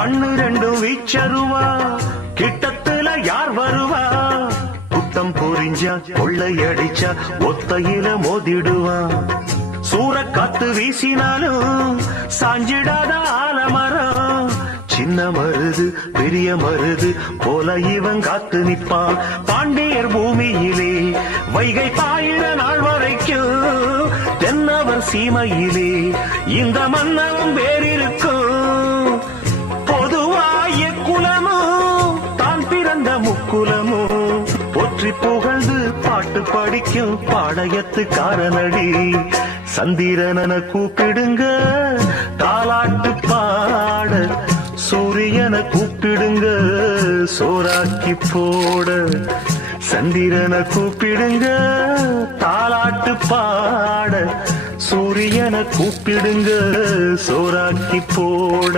கண்ணு ரெண்டும் வீச்சருவா, கிட்டத்துல யார் வருவா? குட்டம் புரிஞ்சா கொள்ளையடிச்சா ஒத்தையில மோதிடுவா. சூறக்காத்து வீசினாலும் சாஞ்சிடாத ஆலமரம். சின்ன மருது பெரிய மருது போல இவன் காத்து நிற்பான். பாண்டியர் பூமியிலே வைகை பாயிர நாள் வரைக்கும் தென்னவர் சீமையிலே இந்த மன்னவன் வேறிருக்கும். பொதுவாய குலமும் தான் பிறந்த முக்குலமும் போற்றி புகழ்ந்து பாட்டு படிக்கும் பாளையத்து காரனடி. சந்திரனன கூப்பிடுங்க தாலாட்டு பாட, சூரியன கூப்பிடுங்க சோறாக்கி போட. சந்திரன கூப்பிடுங்க தாலாட்டு பாட, சூரியன கூப்பிடுங்க சோறாக்கி போட.